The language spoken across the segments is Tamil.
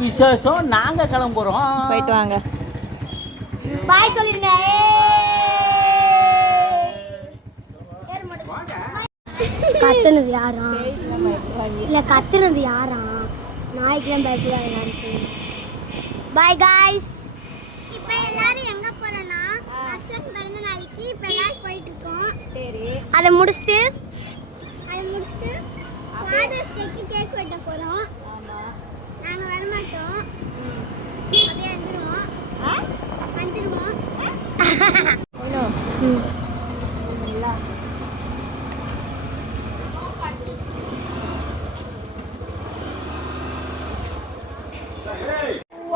விசேஷம். நாங்க கிளம்புறோம். போயிட்டு வாங்க. பாய் சொல்லிருங்க. கத்துனது யாரா? இல்ல கத்துனது யாரா? நாய்க்கெல்லாம் பயப்படுவாங்க. Bye guys. இப்போ எல்லாரும் எங்க போறோம்னா அர்ஷன் பிறந்த நாளைக்கு இப்போ எல்லாரும் போயிட்டு இருக்கோம். சரி. அதை முடிச்சிட்டு ஃபாதர்ஸ் டேக்கு கேக் வெட்ட போறோம். ஆமா. நாங்க வர மாட்டோம். அப்படியே வந்துருவோம். வந்துருவோம். ஹலோ. இல்ல.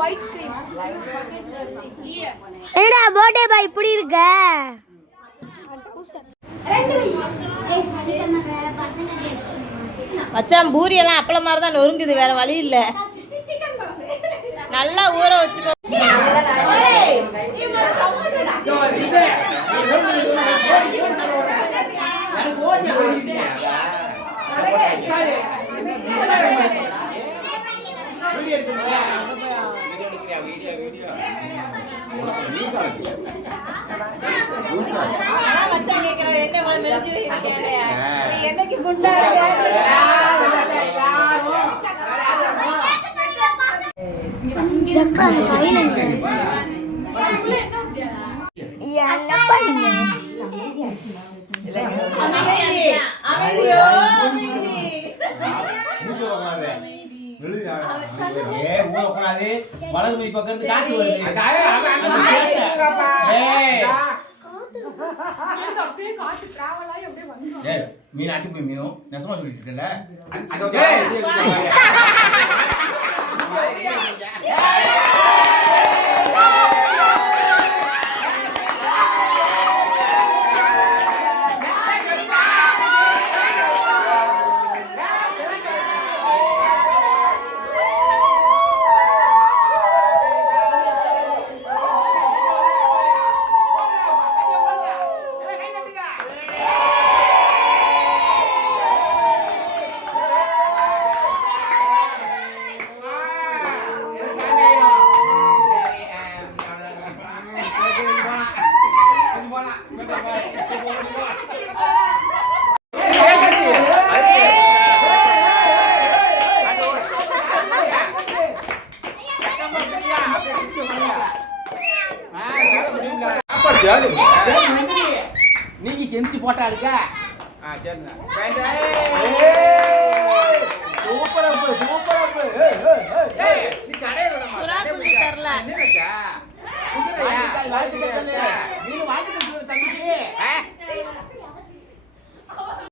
White cream. என்னடா பர்த்டே பாய் இப்படி இருக்க? மச்சான் பூரி எல்லாம் அப்பள மாதிரி தான் நொறுங்குது, வேற வழி இல்ல. நல்லா ஊற வச்சுக்கோ. என்னைக்கு குண்டா வளர்ந்து பக்கம் காத்து வருது. மீன் போய் மீனும் நெசமா சொல்லிட்டு இருக்கல. நீங்க கெஞ்சி போட்டா இருக்க. சூப்பரா நீ கடையை விட மாட்டே.